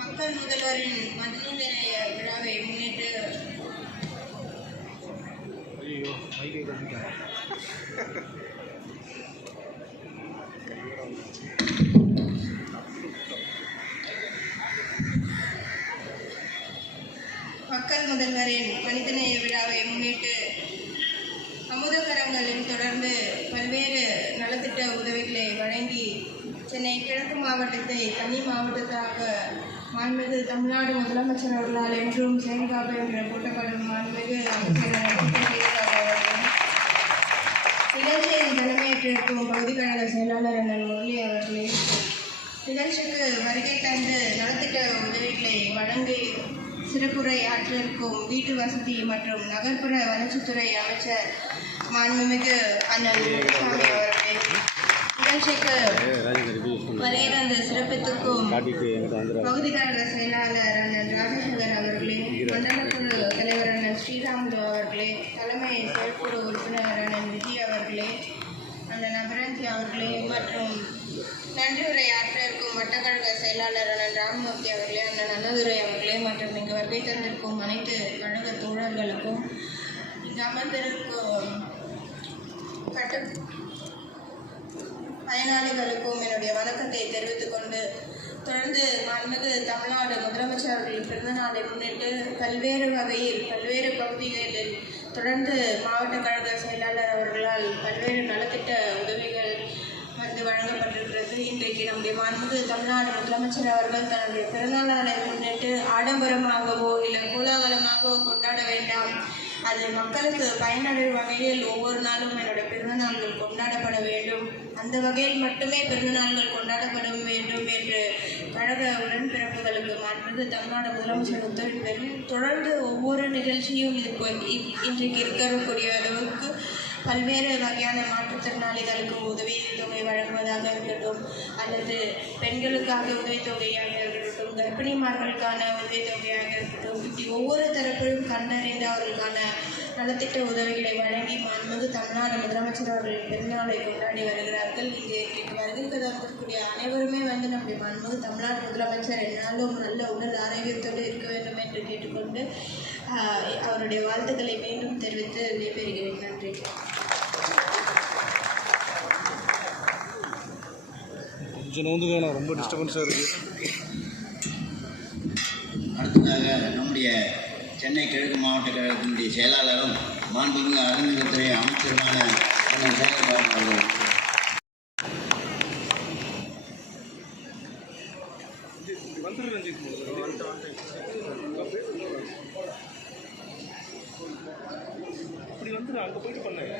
மக்கள் முதல்வரின் மதிநுதனைய விழாவை முன்னிட்டு மக்கள் முதல்வரின் மனிதநேய விழாவை முன்னிட்டு அமுதகரங்களில் தொடர்ந்து பல்வேறு நலத்திட்ட உதவிகளை வழங்கி சென்னை கிழக்கு மாவட்டத்தை தனி மாவட்டத்தாக மாண்புமிகு தமிழ்நாடு முதலமைச்சர் அவர்களால் என்றும் செயல்பாடு என்ற கூட்டப்படும் மாண்புமிகு நிகழ்ச்சியை தலைமையேற்றிருக்கும் பகுதி கழக செயலாளர் அண்ணன் முரளி அவர்களே, நிகழ்ச்சிக்கு வருகை தந்து நலத்திட்ட உதவிகளை வழங்கி சிறப்புரை ஆற்றிருக்கும் வீட்டு வசதி மற்றும் நகர்ப்புற வளர்ச்சித்துறை அமைச்சர் மாண்புமிகு அண்ணன் முத்துசாமி அவர்களே, நிகழ்ச்சிக்கு வருகை தந்து சிறப்பித்திருக்கும் பகுதி கழக செயலாளர் அண்ணன் ராஜசேகர் அவர்களே, மண்டலக்குழு தலைவர் அண்ணன் ஸ்ரீராமுலு அவர்களே, தலைமை செயற்குழு உறுப்பினர் அண்ணன் விஜய் அவர்களே, அண்ணன் அபரஞ்சி அவர்களே மற்றும் நன்றியுரை ஆற்ற இருக்கும் வட்டக்கழக செயலாளர் அண்ணன் ராமமூர்த்தி அவர்களே, அண்ணன் அண்ணதுரை அவர்களே மற்றும் இங்கு வருகை தந்திருக்கும் அனைத்து கழக தோழர்களுக்கும் இங்கு அமர்ந்திருக்கும் பயனாளிகளுக்கும் என்னுடைய வணக்கத்தை தெரிவித்துக் கொண்டு தொடர்ந்து மாண்புமிகு தமிழ்நாடு முதலமைச்சர் அவர்களின் பிறந்த நாளை முன்னிட்டு பல்வேறு வகையில் பல்வேறு பகுதிகளில் தொடர்ந்து மாவட்ட கழக செயலாளர் அவர்களால் பல்வேறு நலத்திட்ட உதவிகள் வந்து வழங்கப்பட்டிருக்கிறது. இன்றைக்கு நம்முடைய மாண்புமிகு தமிழ்நாடு முதலமைச்சர் அவர்கள் தன்னுடைய பிறந்தநாள் நாளை முன்னிட்டு ஆடம்பரமாகவோ இல்லை கோலாகலமாகவோ கொண்டாட வேண்டாம், அது மக்களுக்கு பயனடையும் வகையில் ஒவ்வொரு நாளும் என்னுடைய பிறந்தநாள்கள் கொண்டாடப்பட வேண்டும், அந்த வகையில் மட்டுமே பிறந்தநாள்கள் கொண்டாடப்பட வேண்டும் என்று கழக உடன்பிறப்புகளுக்கு மாண்புமிகு தமிழ்நாடு முதலமைச்சர் உத்தரவின் பேரில் தொடர்ந்து ஒவ்வொரு நிகழ்ச்சியும் இன்றைக்கு இருக்கக்கூடிய அளவுக்கு பல்வேறு வகையான மாற்றுத்திறனாளிகளுக்கு உதவித்தொகை வழங்குவதாக இருக்கட்டும், அல்லது பெண்களுக்காக உதவித்தொகையாக இருக்கட்டும், கர்ப்பிணிமார்களுக்கான உதவித்தொகையாக இருக்கட்டும், இப்படி ஒவ்வொரு தரப்பிலும் கண்டறிந்து அவர்களுக்கான நலத்திட்ட உதவிகளை வழங்கி மாண்புமிகு தமிழ்நாடு முதலமைச்சர் அவர்கள் பிறந்தநாளை கொண்டாடி வருகிறார்கள். இன்றைக்கு வருகை தரக்கூடிய அனைவருமே வந்து நம்முடைய மாண்புமிகு தமிழ்நாடு முதலமைச்சர் என்னாலும் நல்ல உடல் ஆரோக்கியத்தோடு இருக்க வேண்டும் என்று கேட்டுக்கொண்டு அவருடைய வாழ்த்துக்களை மீண்டும் தெரிவித்து விடைபெறுகிறேன். நன்றி. ரொம்ப டிஸ்டர்பன்ஸாக இருக்குது. அடுத்ததாக நம்முடைய சென்னை கிழக்கு மாவட்ட கழகத்தினுடைய செயலாளரும் மாண்புமிகு அறநிலையத்துறை அமைச்சருமான சேகர்பாபு அவர்கள். அப்படி வந்து நான் அங்கே போயிட்டு பண்ணேன்.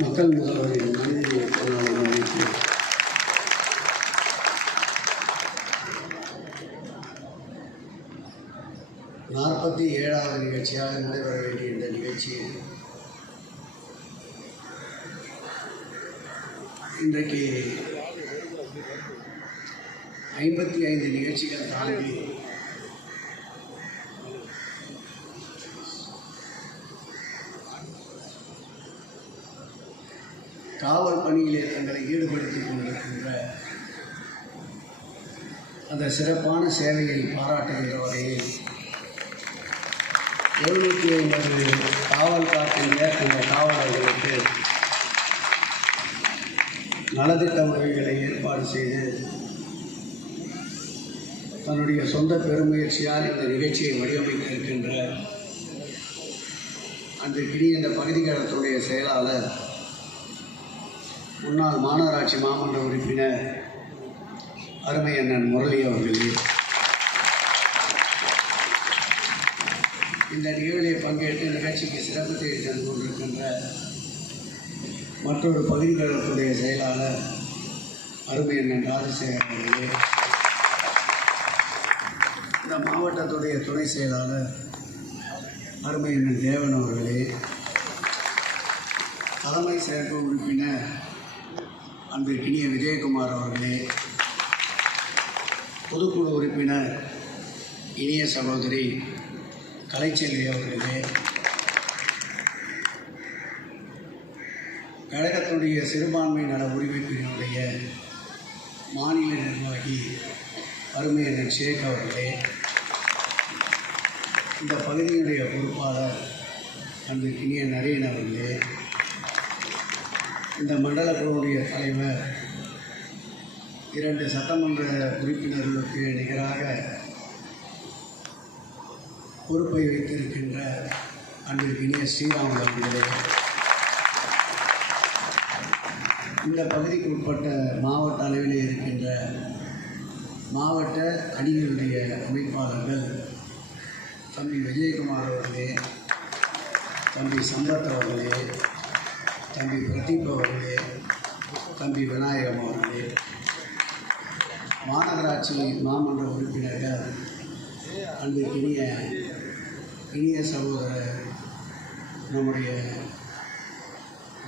மக்கள் முதல்வரின் மனிதநேய பிறந்தநாளை முன்னிட்டு நாற்பத்தி ஏழாவது நிகழ்ச்சியாக நடைபெற வேண்டிய இந்த நிகழ்ச்சியில் இன்றைக்கு 55 நிகழ்ச்சிகள் தாண்டி காவல் பணியிலே தங்களை ஈடுபடுத்திக் கொண்டிருக்கின்ற அந்த சிறப்பான சேவையை பாராட்டுகின்ற வகையில் 750 காவல் காக்கின்ற அந்த காவலர்களுக்கு நலத்திட்ட உதவிகளை ஏற்பாடு செய்து தன்னுடைய சொந்த பெருமுயற்சியால் இந்த நிகழ்ச்சியை வடிவமைக்க இருக்கின்ற அன்றைக்கினி இந்த பகுதி கழகத்துடைய செயலாளர் முன்னாள் மாநகராட்சி மாமன்ற உறுப்பினர் அருமை அண்ணன் முரளி அவர்களே, இந்த நிகழ்விலே பங்கேற்று நிகழ்ச்சிக்கு சிறப்பு தந்து கொண்டிருக்கின்ற மற்றொரு பகுதி கழகத்துடைய செயலாளர் அருமை அண்ணன் ராஜசேகர் அவர்களே, இந்த மாவட்டத்துடைய துணை செயலாளர் அருமை அண்ணன் தேவன் அவர்களே, தலைமை செயற்கை உறுப்பினர் அன்பிற்கினிய விஜயகுமார் அவர்களே, பொதுக்குழு உறுப்பினர் இனிய சகோதரி கலைச்செல்வி அவர்களே, கழகத்துடைய சிறுபான்மை நல உரிமை பிரிவினுடைய மாநில நிர்வாகி அருமை அண்ணன் ஷேக் அவர்களே, இந்த பகுதியினுடைய பொறுப்பாளர் அன்பிற்கினிய நரேன் அவர்களே, இந்த மண்டல குழுவுடைய தலைவர் 2 சட்டமன்ற உறுப்பினர்களுக்கு நிகராக பொறுப்பை வைத்திருக்கின்ற அன்பிற்கினிய ஸ்ரீராம் அவர்களே, இந்த பகுதிக்கு உட்பட்ட மாவட்ட அளவில் இருக்கின்ற மாவட்ட அணிகளுடைய அமைப்பாளர்கள் தம்பி விஜயகுமார் அவர்களே, தம்பி சம்பத் அவர்களே, தம்பி பிரதீப் அவர்களே, தம்பி விநாயகம் அவர்களே, மாநகராட்சி மாமன்ற உறுப்பினர்கள் அன்பிற்கினிய இனிய சகோதரர் நம்முடைய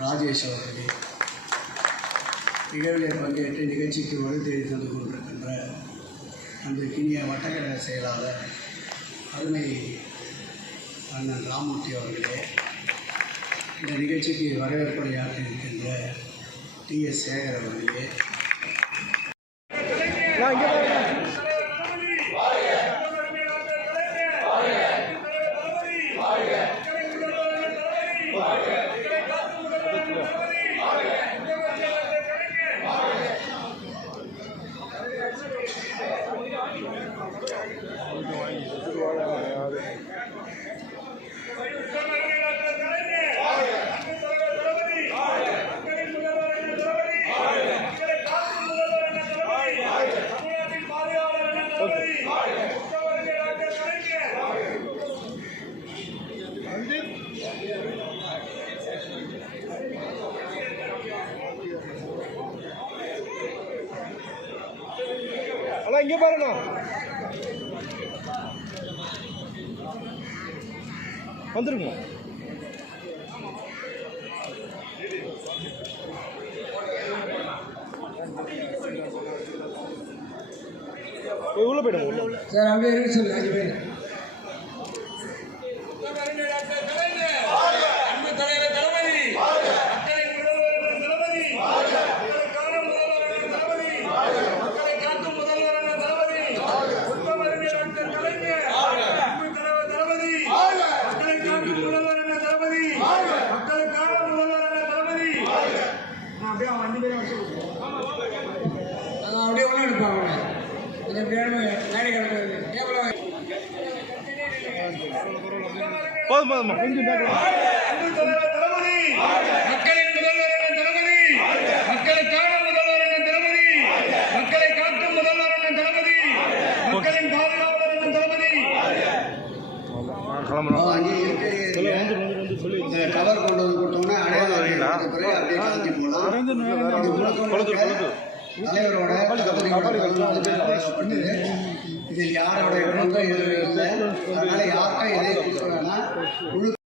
ராஜேஷ் அவர்களே, நிகழ்வில் பங்கேற்று நிகழ்ச்சிக்கு வருகை தந்து கொண்டிருக்கின்ற அன்பிற்கினிய வட்டக்கழக செயலாளர் அருமை அண்ணன் ராமூர்த்தி அவர்களே, இந்த நிகழ்ச்சிக்கு வரவேற்புரையாற்றி இருக்கின்ற டிஎஸ் சேகர் அவர்களே, அண்ணா இங்கே பாருண்ணா, வந்துருங்க. உள்ள போயிடுங்க. சார் அப்படியே இருக்கு சொல்லு 5 பேர். அப்படியே ஒன்று எடுப்பாங்க கொஞ்சம் மேடை கிடக்குது டேபிள் போதும் போதுமா கொஞ்சம் மக்களின் முதல்வர் தளபதி, மக்களுக்கான முதல்வர் தளபதி, மக்களை காக்கும் முதல்வர் தளபதி, மக்களின் பாதுகாவலர் தளபதி. கவர் கொண்டு வந்து கொடுத்தோம்னா அடையாளம் தலைவரோட இதில் யாரோட இல்லை, அதனால யாருக்கும் எதையும் கொடுக்க வேணாம்.